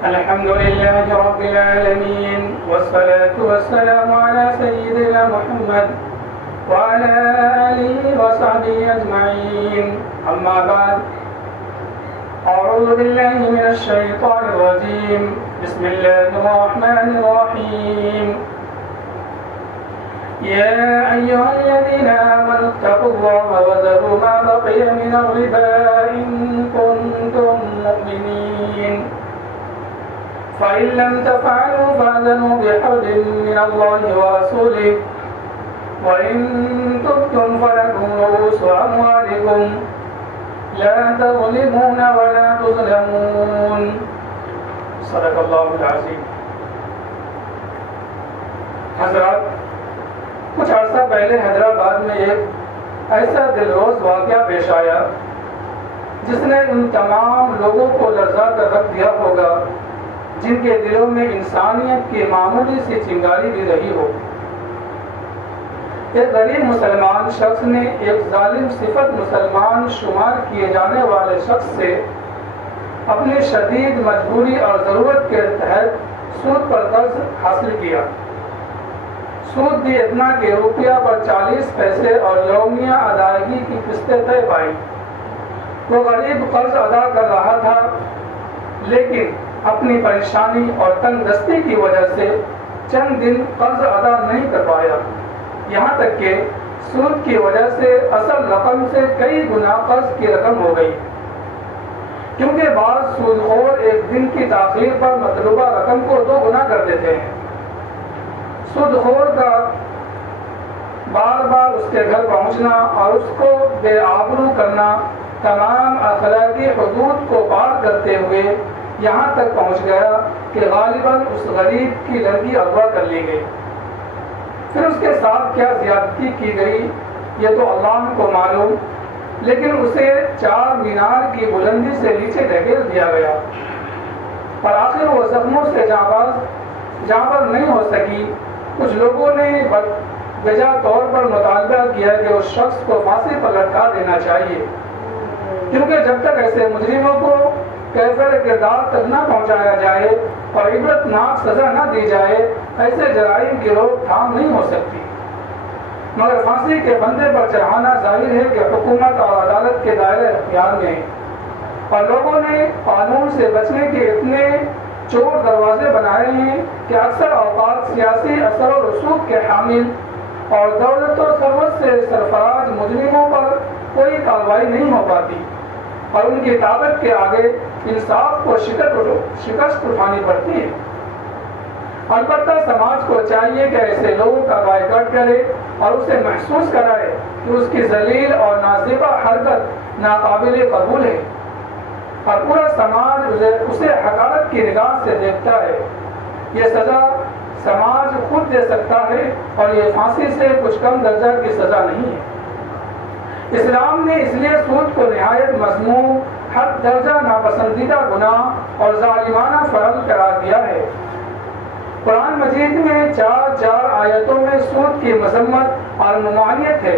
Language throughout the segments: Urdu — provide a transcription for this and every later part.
الحمد لله رب العالمين والصلاة والسلام على سيدنا محمد وعلى آله وصحبه أجمعين. أما بعد، أعوذ بالله من الشيطان الرجيم. بسم الله الرحمن الرحيم. يا أيها الذين آمنوا اتقوا الله وذروا ما بقي من الربا إن كنتم مؤمنين، فإن لم تفعلوا فأذنوا بحرب من الله ورسوله، وإن تبتم فلكم رؤوس أموالكم لا تظلمون ولا تظلمون. صدق اللہ العظیم. حضرات، کچھ عرصہ پہلے حیدرآباد میں ایک ایسا دلروز واقعہ پیش آیا جس نے ان تمام لوگوں کو لرزا کر رکھ دیا ہوگا جن کے دلوں میں انسانیت کی معمولی سی چنگاری بھی رہی ہو. ایک غریب مسلمان شخص نے ایک ظالم صفت مسلمان شمار کیے جانے والے شخص سے اپنی شدید مجبوری اور ضرورت کے تحت سود پر قرض حاصل کیا. سود بھی اتنا کہ روپیہ پر 40 پیسے اور یومیہ ادائیگی کی قسطیں طے پائی. وہ غریب قرض ادا کر رہا تھا، لیکن اپنی پریشانی اور تنگ دستی کی وجہ سے چند دن قرض ادا نہیں کر پایا، یہاں تک کہ سود کی وجہ سے اصل رقم سے کئی گنا قرض کی رقم ہو گئی. کیونکہ بعض سودخور ایک دن کی تاخیر پر مطلوبہ رقم کو 2 گنا کر دیتے ہیں. سودخور کا بار بار اس کے گھر پہنچنا اور اس کو بے آبرو کرنا تمام اخلاقی حدود کو پار کرتے ہوئے یہاں تک پہنچ گیا کہ غالباً اس غریب کی لڑکی اغوا کر لی گئی. پھر اس کے ساتھ کیا زیادتی کی گئی یہ تو اللہ کو معلوم، لیکن اسے 4 مینار کی بلندی سے نیچے دھکیل دیا گیا. پر آخر وہ زخموں سے جاں پر نہیں ہو سکی. کچھ لوگوں نے بجا طور پر مطالبہ کیا کہ اس شخص کو پھانسی پر لٹکا دینا چاہیے، کیونکہ جب تک ایسے مجرموں کو کیفر کردار تک نہ پہنچایا جائے اور عبرتناک سزا نہ دی جائے ایسے جرائم کی روک تھام نہیں ہو سکتی. مگر پھانسی کے بندے پر چڑھانا ظاہر ہے کہ حکومت اور عدالت کے دائرے اختیار میں ہے، اور لوگوں نے قانون سے بچنے کے اتنے چور دروازے بنائے ہیں کہ اکثر اوقات سیاسی اثر و رسوخ کے حامل اور دولت و ثروت سے سرفراز مجرموں پر کوئی کارروائی نہیں ہو پاتی، اور ان کی طاقت کے آگے انصاف کو شکست اٹھانی پڑتی ہے. البتہ سماج کو چاہیے کہ ایسے لوگوں کا بائیکاٹ کرے اور اسے محسوس کرائے کہ اس کی ذلیل اور نازیبہ حرکت ناقابل قبول ہے، اور پورا سماج اسے حقارت کی نگاہ سے دیکھتا ہے. یہ سزا سماج خود دے سکتا ہے، اور یہ پھانسی سے کچھ کم درجہ کی سزا نہیں ہے. اسلام نے اس لیے سود کو نہایت مذموم، حد درجہ ناپسندیدہ گناہ اور ظالمانہ فرض قرار دیا ہے. قرآن مجید میں 4 آیتوں میں سود کی مذمت اور ممانعت ہے.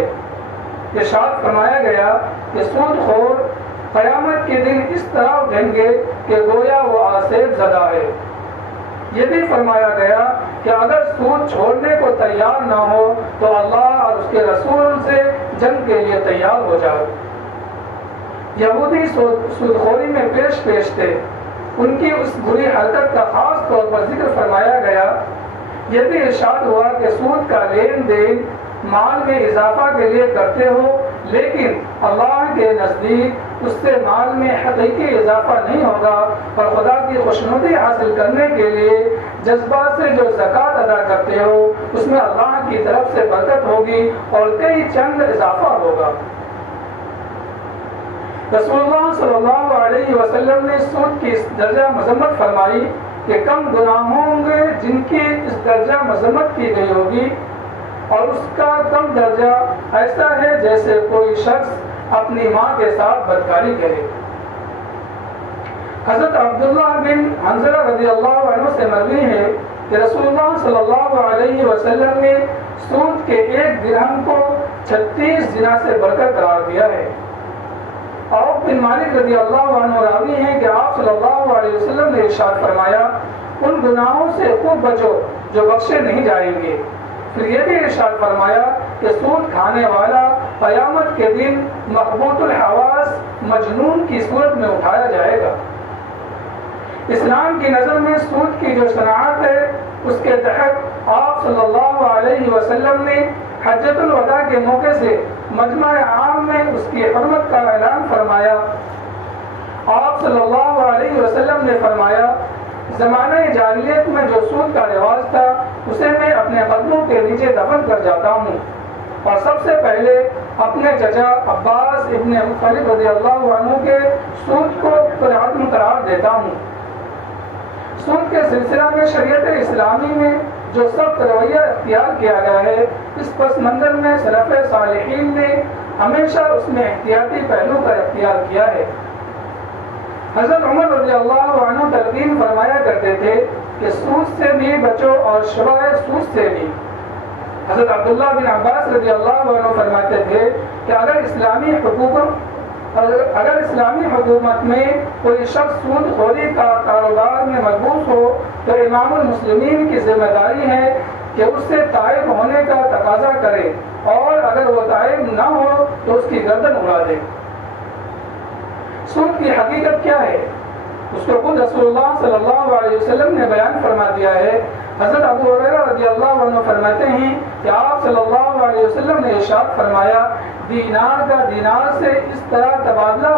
ارشاد فرمایا گیا کہ سود خور قیامت کے دن اس طرح اٹھیں گے کہ گویا وہ آسیب زدہ ہے. یہ بھی فرمایا گیا کہ اگر سود چھوڑنے کو تیار نہ ہو تو اللہ اور اس کے رسول سے جنگ کے لیے تیار ہو جاؤ. یہودی سودخوری میں پیش تھے. ان کی اس بری حرکت کا خاص طور پر ذکر فرمایا گیا. یہ بھی ارشاد ہوا کہ سود کا لین دین مال میں اضافہ کے لیے کرتے ہو، لیکن اللہ کے نزدیک اس سے مال میں حقیقی اضافہ نہیں ہوگا، اور خدا کی خوشنودی حاصل کرنے کے لیے جذبات سے جو زکوٰۃ ادا کرتے ہو اس میں اللہ کی طرف سے برکت ہوگی اور کئی چند اضافہ ہوگا. رسول اللہ صلی اللہ علیہ وسلم نے سود کی اس درجہ مذمت فرمائی کہ کم گناہ ہوں گے جن کی اس درجہ مذمت کی گئی ہوگی، اور اس کا کم درجہ ایسا ہے جیسے کوئی شخص اپنی ماں کے ساتھ بدکاری کرے. حضرت عبداللہ بن حنظلہ رضی اللہ عنہ سے مروی ہے کہ رسول اللہ صلی اللہ علیہ وسلم نے سود کے 1 درہم کو 36 زنا سے بڑھ کر قرار دیا ہے. عوف بن مالک رضی اللہ عنہ راوی ہیں کہ آپ صلی اللہ علیہ وسلم نے ارشاد فرمایا ان گناہوں سے خوب بچو جو بخشے نہیں جائیں گے۔ پھر یہ بھی ارشاد فرمایا کہ سود کھانے والا قیامت کے دن مخبوط الحواس مجنون کی صورت میں اٹھایا جائے گا۔ اسلام کی نظر میں سود کی جو صنعت ہے اس کے تحت آپ صلی اللہ علیہ وسلم نے حجۃ الوداع کے موقع سے مجمع عام میں اس کی حرمت کا اعلان فرمایا۔ آپ صلی اللہ علیہ وسلم نے فرمایا زمانہ جاہلیت میں جو سود کا رواج تھا اسے میں اپنے قدموں کے نیچے دفن کر جاتا ہوں اور سب سے پہلے اپنے چچا عباس ابن مطلب رضی اللہ عنہ کے سود کو حرام قرار دیتا ہوں۔ سود کے سلسلہ میں شریعت اسلامی میں جو سخت رویہ اختیار کیا گیا ہے اس پس منظر میں سلف صالحین نے ہمیشہ اس میں احتیاطی پہلو کا اختیار کیا ہے۔ حضرت عمر رضی اللہ عنہ تلقین فرمایا کرتے تھے کہ سود سے بھی بچو اور شبہ سود سے بھی۔ حضرت عبداللہ بن عباس رضی اللہ عنہ فرماتے تھے کہ اگر اسلامی حکومت میں کوئی شخص سود خوری کا کاروبار میں ملبوس ہو تو امام المسلمین کی ذمہ داری ہے کہ اس سے تائب ہونے کا تقاضا کرے اور اگر وہ تائب نہ ہو تو اس کی گردن اڑا دے۔ سود کی حقیقت کیا ہے اس کو خود رسول اللہ صلی اللہ علیہ وسلم نے بیان فرما دیا ہے۔ حضرت ابو ہریرہ رضی اللہ عنہ فرماتے ہیں کہ آپ صلی اللہ علیہ وسلم نے ارشاد فرمایا دینار کا دینار سے اس طرح تبادلہ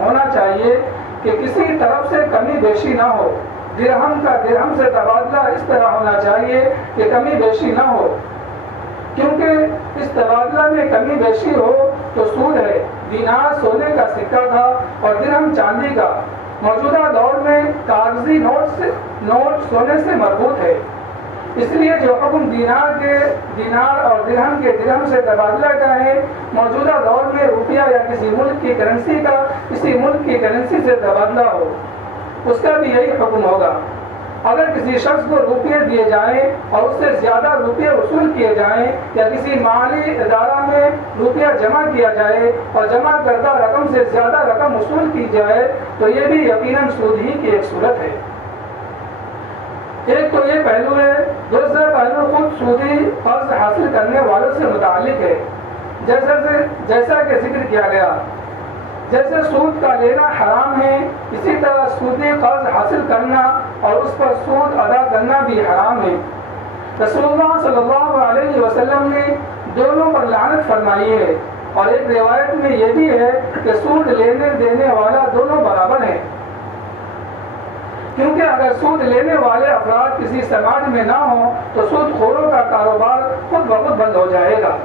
ہونا چاہیے کہ کسی طرف سے کمی بیشی نہ ہو، درہم کا درہم سے تبادلہ اس طرح ہونا چاہیے کہ کمی بیشی نہ ہو، کیونکہ اس تبادلہ میں کمی بیشی ہو تو سود ہے۔ دینار سونے کا سکہ تھا اور درہم چاندی کا۔ موجودہ دور میں کاغذی نوٹ سونے سے مربوط ہے، اس لیے جو حکم دینار اور درہم کے درہم سے تبادلہ کا ہے موجودہ دور میں روپیہ یا کسی ملک کی کرنسی کا کسی ملک کی کرنسی سے تبادلہ ہو اس کا بھی یہی حکم ہوگا۔ اگر کسی شخص کو روپیے دیے جائیں اور اس سے زیادہ روپیے وصول کیے جائیں یا کسی مالی ادارہ میں روپیہ جمع کیا جائے اور جمع کردہ رقم سے زیادہ رقم وصول کی جائے تو یہ بھی یقیناً سود ہی کی ایک صورت ہے۔ ایک تو یہ پہلو ہے، دوسرا پہلو خود سودی قرض حاصل کرنے والوں سے متعلق ہے، جیسا کہ ذکر کیا گیا۔ جیسے سود کا لینا حرام ہے اسی طرح سودی قرض حاصل کرنا اور اس پر سود ادا کرنا بھی حرام ہے۔ رسول اللہ صلی اللہ علیہ وسلم نے دونوں پر لعنت فرمائی ہے اور ایک روایت میں یہ بھی ہے کہ سود لینے دینے والا دونوں برابر ہیں، کیونکہ اگر سود لینے والے افراد کسی سماج میں نہ ہوں تو سود خوروں کا کاروبار خود بخود بند ہو جائے گا۔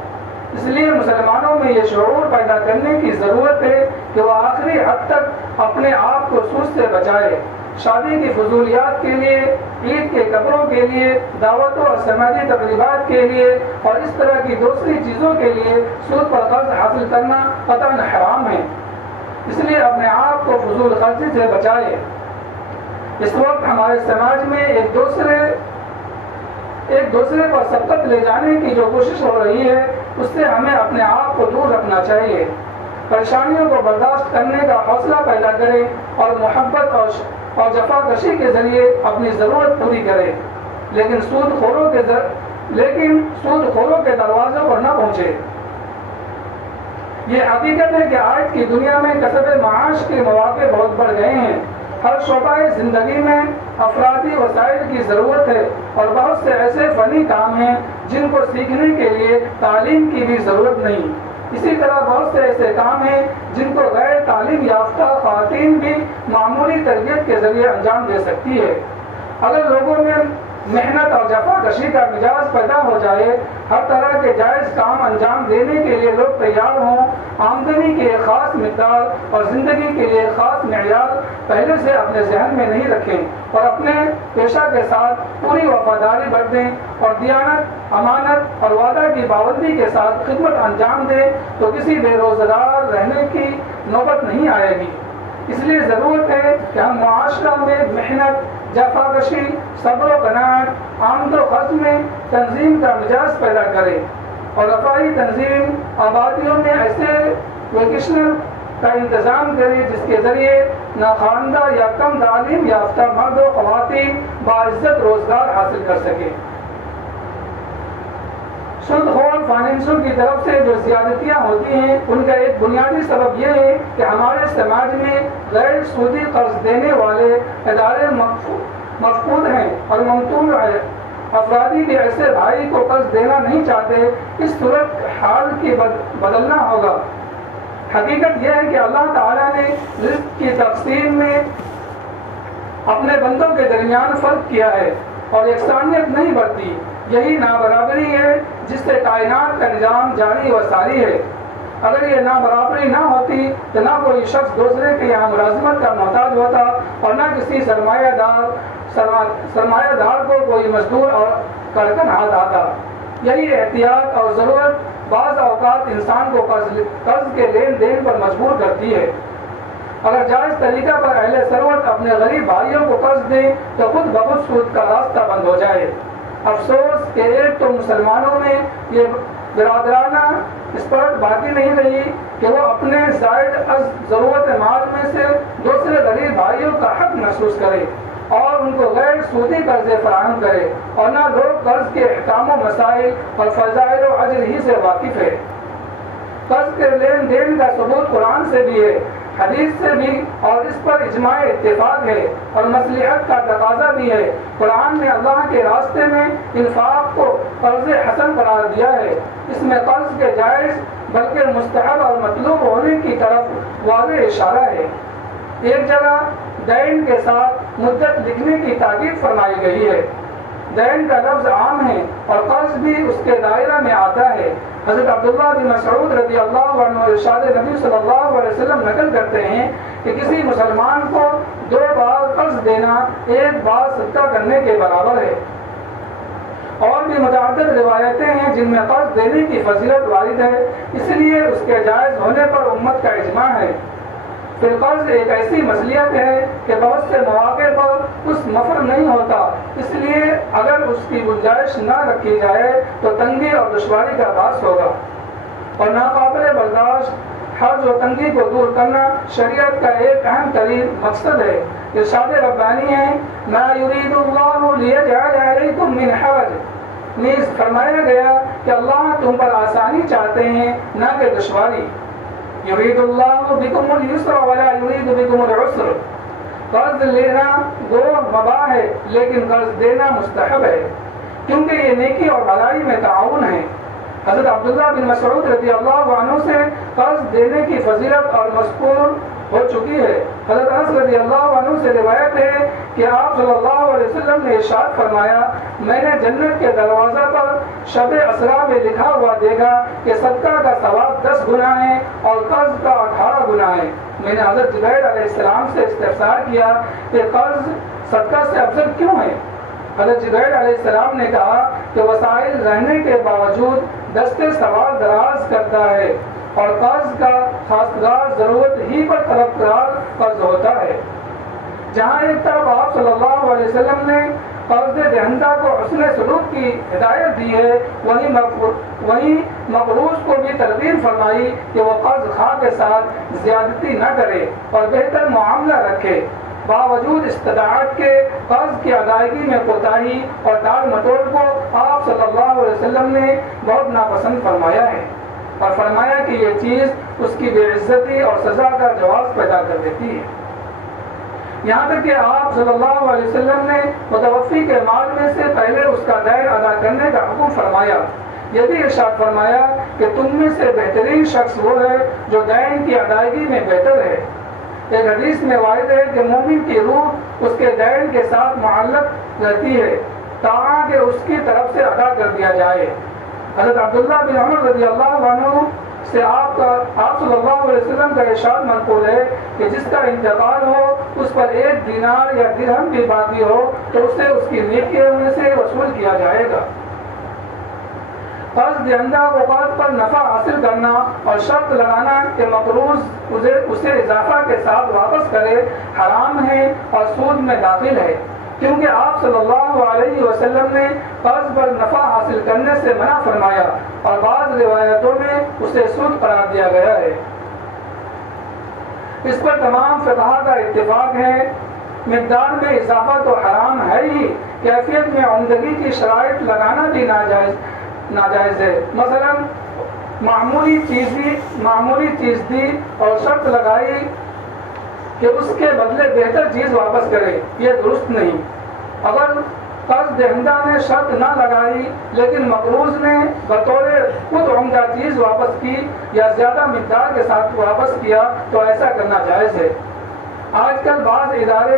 اس لیے مسلمانوں میں یہ شعور پیدا کرنے کی ضرورت ہے کہ وہ آخری حد تک اپنے آپ کو سود سے بچائے۔ شادی کی فضولیات کے لیے، عید کے کپڑوں کے لیے، دعوتوں اور سماجی تقریبات کے لیے اور اس طرح کی دوسری چیزوں کے لیے سود پر قرض حاصل کرنا قطعاً حرام ہے۔ اس لیے اپنے آپ کو فضول خرچی سے بچائے۔ اس وقت ہمارے سماج میں ایک دوسرے پر سبقت لے جانے کی جو کوشش ہو رہی ہے اس سے ہمیں اپنے آپ کو دور رکھنا چاہیے۔ پریشانیوں کو برداشت کرنے کا حوصلہ پیدا کرے اور محبت اور جفا کشی کے ذریعے اپنی ضرورت پوری کرے، لیکن سود خوروں کے دروازوں پر نہ پہنچے۔ یہ حقیقت ہے کہ آج کی دنیا میں کسب معاش کے مواقع بہت بڑھ گئے ہیں۔ ہر شعبہ زندگی میں افرادی وسائل کی ضرورت ہے اور بہت سے ایسے فنی کام ہیں جن کو سیکھنے کے لیے تعلیم کی بھی ضرورت نہیں۔ اسی طرح بہت سے ایسے کام ہیں جن کو غیر تعلیم یافتہ خواتین بھی معمولی تربیت کے ذریعے انجام دے سکتی ہے۔ اگر لوگوں میں محنت اور جفا کشی کا مزاج پیدا ہو جائے، ہر طرح کے جائز کام انجام دینے کے لیے لوگ تیار ہوں، آمدنی کی ایک خاص مقدار اور زندگی کے لیے خاص معیار پہلے سے اپنے ذہن میں نہیں رکھیں اور اپنے پیشہ کے ساتھ پوری وفاداری برتیں اور دیانت، امانت اور وعدہ کی پابندی کے ساتھ خدمت انجام دیں تو کسی بے روزگار رہنے کی نوبت نہیں آئے گی۔ اس لیے ضرورت ہے کہ ہم معاشرہ میں محنت، جفا کشی، صبر و قناعت، آمد و خرچ میں تنظیم کا مزاج پیدا کریں اور رفاہی تنظیم آبادیوں میں ایسے ویکیشنل کا انتظام کرے جس کے ذریعے ناخواندہ یا کم تعلیم یافتہ مرد و خواتین باعزت روزگار حاصل کر سکے۔ سود خور فائنینسر کی طرف سے جو زیادتیاں ہوتی ہیں ان کا ایک بنیادی سبب یہ ہے کہ ہمارے سماج میں غیر سودی قرض دینے والے ادارے مفقود ہیں اور ممتوع ہے۔ افرادی بھی ایسے بھائی کو قرض دینا نہیں چاہتے۔ اس صورت حال کی بدلنا ہوگا۔ حقیقت یہ ہے کہ اللہ تعالیٰ نے رزق کی تقسیم میں اپنے بندوں کے درمیان فرق کیا ہے اور یکسانیت نہیں برتی۔ یہی نابرابری ہے جس سے کائنات کا نظام جاری و ساری ہے۔ اگر یہ نابرابری نہ ہوتی تو نہ کوئی شخص دوسرے کے یہاں ملازمت کا محتاج ہوتا اور نہ کسی سرمایہ دار کو کوئی مزدور اور کارکن ہاتھ آتا۔ یہی احتیاط اور ضرورت بعض اوقات انسان کو قرض کے لین دین پر مجبور کرتی ہے۔ اگر جائز طریقہ پر اہل ثروت اپنے غریب بھائیوں کو قرض دیں تو خود بخود سود کا راستہ بند ہو جائے۔ افسوس کہ ایک تو مسلمانوں میں یہ برادرانہ اسپرٹ باقی نہیں رہی کہ وہ اپنے زائد از ضرورت مال میں سے دوسرے غریب بھائیوں کا حق محسوس کرے اور ان کو غیر سودی قرضے فراہم کرے، اور نہ لوگ قرض کے احکام و مسائل اور فضائل و اجر ہی سے واقف ہے۔ قرض کے لین دین کا ثبوت قرآن سے بھی ہے، حدیث سے بھی، اور اس پر اجماع اتفاق ہے اور مصلحت کا تقاضا بھی ہے۔ قرآن نے اللہ کے راستے میں انفاق کو قرض حسن قرار دیا ہے۔ اس میں قرض کے جائز بلکہ مستحب اور مطلوب ہونے کی طرف واضح اشارہ ہے۔ ایک جگہ دین کے ساتھ مدت لکھنے کی تاکید فرمائی گئی ہے۔ دین کا لفظ عام ہے اور قرض بھی اس کے دائرہ میں آتا ہے۔ حضرت عبداللہ بن مسعود رضی اللہ عنہ ارشاد نبی صلی اللہ علیہ وسلم نقل کرتے ہیں کہ کسی مسلمان کو 2 بار قرض دینا 1 بار صدقہ کرنے کے برابر ہے۔ اور بھی متعدد روایتیں ہیں جن میں قرض دینے کی فضیلت وارد ہے، اس لیے اس کے جائز ہونے پر امت کا اجماع ہے۔ پھر قرض ایک ایسی مصلیت ہے کہ بہت سے مواقع پر اس مفر نہیں ہوتا، اس لیے اگر اس کی گنجائش نہ رکھی جائے تو تنگی اور دشواری کا باعث ہوگا، اور ناقابل برداشت حرج و تنگی کو دور کرنا شریعت کا ایک اہم ترین مقصد ہے۔ ارشاد ربانی ہے ما یرید اللہ لیجعل علیکم من حرج، نیز فرمایا گیا کہ اللہ تم پر آسانی چاہتے ہیں نہ کہ دشواری۔ یرید اللہ بکم اليسر ولا یرید بکم العسر، قرض لینا گو مباح ہے لیکن قرض دینا مستحب ہے، کیونکہ یہ نیکی اور بھلائی میں تعاون ہے۔ حضرت عبداللہ بن مسعود رضی اللہ عنہ سے قرض دینے کی فضیلت اور مذکور ہو چکی ہے۔ حضرت انس رضی اللہ عنہ سے روایت ہے کہ آپ صلی اللہ علیہ وسلم نے ارشاد فرمایا میں نے جنت کے دروازہ پر شب اسرا میں لکھا ہوا دیکھا کہ صدقہ کا ثواب 10 گنا ہے اور قرض کا 18 گنا ہے۔ میں نے حضرت جبرائیل علیہ السلام سے استفسار کیا کہ قرض صدقہ سے افضل کیوں ہے؟ حضرت جبرائیل علیہ السلام نے کہا کہ وسائل رہنے کے باوجود دستے ثواب دراز کرتا ہے اور قرض کا خاصگار ضرورت ہی پر طلبگار قرض ہوتا ہے۔ جہاں ایک طرف آپ صلی اللہ علیہ وسلم نے قرض دہندہ کو حسن سلوک کی ہدایت دی ہے، وہیں مقروض کو بھی تلقین فرمائی کہ وہ قرض خواہ کے ساتھ زیادتی نہ کرے اور بہتر معاملہ رکھے۔ باوجود استطاعت کے قرض کی ادائیگی میں کوتاہی اور ٹال مٹول کو آپ صلی اللہ علیہ وسلم نے بہت ناپسند فرمایا ہے اور فرمایا کہ یہ چیز اس کی بے عزتی اور سزا کا جواز پیدا کر دیتی ہے۔ یہاں تک کہ آپ صلی اللہ علیہ وسلم نے متوفی کے مال میں سے پہلے اس کا دین ادا کرنے کا حکم فرمایا۔ یہ بھی ارشاد فرمایا کہ تم میں سے بہترین شخص وہ ہے جو دین کی ادائیگی میں بہتر ہے۔ ایک حدیث میں وارد ہے کہ مومن کی روح اس کے دین کے ساتھ معلق رہتی ہے تاکہ کہ اس کی طرف سے ادا کر دیا جائے۔ حضرت عبداللہ بن عمر رضی اللہ عنہ سے آپ صلی اللہ علیہ وسلم کا ارشاد منقول ہے کہ جس کا انتقال ہو اس پر 1 دینار یا درہم بھی باقی ہو تو اسے اس کی نیکیوں میں سے وصول کیا جائے گا۔ قرض دہندہ کو قرض پر نفع حاصل کرنا اور شرط لگانا کہ مقروض اسے اضافہ کے ساتھ واپس کرے حرام ہے اور سود میں داخل ہے، کیونکہ آپ صلی اللہ علیہ وسلم نے قرض پر نفع حاصل کرنے سے منع فرمایا اور بعض روایتوں میں اسے سود قرار دیا گیا ہے۔ اس پر تمام فقہا کا اتفاق ہے۔ مقدار میں اضافہ تو حرام ہے ہی، کیفیت میں عمدگی کی شرائط لگانا بھی ناجائز ہے۔ مثلا معمولی چیز دی اور شرط لگائی کہ اس کے بدلے بہتر چیز واپس کرے، یہ درست نہیں۔ اگر قرض دہندہ نے شرط نہ لگائی لیکن مقروض نے بطور خود عمدہ چیز واپس کی یا زیادہ مقدار کے ساتھ واپس کیا تو ایسا کرنا جائز ہے۔ آج کل بعض ادارے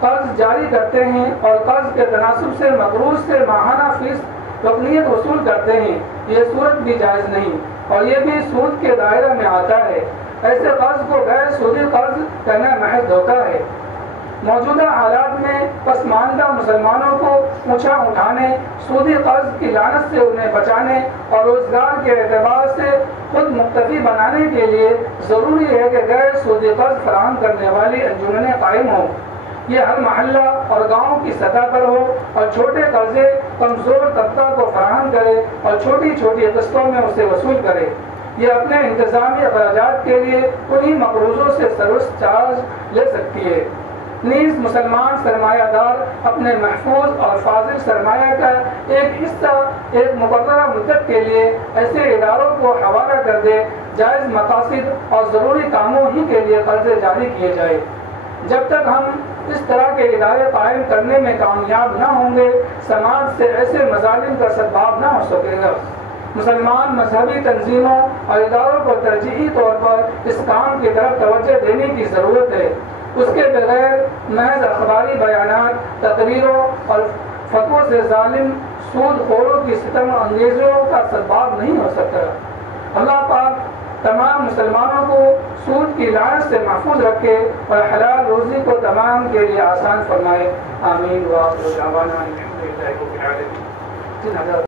قرض جاری کرتے ہیں اور قرض کے تناسب سے مقروض سے ماہانہ فیس رکنیت وصول کرتے ہیں، یہ صورت بھی جائز نہیں اور یہ بھی سود کے دائرہ میں آتا ہے۔ ایسے قرض کو غیر سودی قرض کہنا محض دھوکہ ہے۔ موجودہ حالات میں پسماندہ مسلمانوں کو اونچا اٹھانے، سودی قرض کی لعنت سے انہیں بچانے اور روزگار کے اعتبار سے خود مکتفی بنانے کے لیے ضروری ہے کہ غیر سودی قرض فراہم کرنے والی انجمنیں قائم ہوں۔ یہ ہر محلہ اور گاؤں کی سطح پر ہو اور چھوٹے قرضے کمزور طبقہ کو فراہم کرے اور چھوٹی چھوٹی قسطوں میں اسے وصول کرے۔ یہ اپنے انتظامی اخراجات کے لیے انہی مقروضوں سے سروس چارج لے سکتی ہے۔ نیز مسلمان سرمایہ دار اپنے محفوظ اور فاضل سرمایہ کا ایک حصہ ایک مقررہ مدت کے لیے ایسے اداروں کو حوالہ کر دے جائز مقاصد اور ضروری کاموں ہی کے لیے قرضے جاری کیے جائے۔ جب تک ہم اس طرح کے ادارے قائم کرنے میں کامیاب نہ ہوں گے، سماج سے ایسے مظالم کا سدبھاؤ نہ ہو سکے گا۔ مسلمان مذہبی تنظیموں اور اداروں کو ترجیحی طور پر اس کام کی طرف توجہ دینے کی ضرورت ہے۔ اس کے بغیر محض اخباری بیانات، تقریروں اور فتووں سے ظالم سود خوروں کی ستم انگیزوں کا سدبھاؤ نہیں ہو سکتا۔ اللہ پاک تمام مسلمانوں کو سود کی لعنت سے محفوظ رکھے اور حلال روزی کو تمام کے لیے آسان فرمائے۔ آمین۔ وآخر دعوانا الحمد للہ رب العالمین۔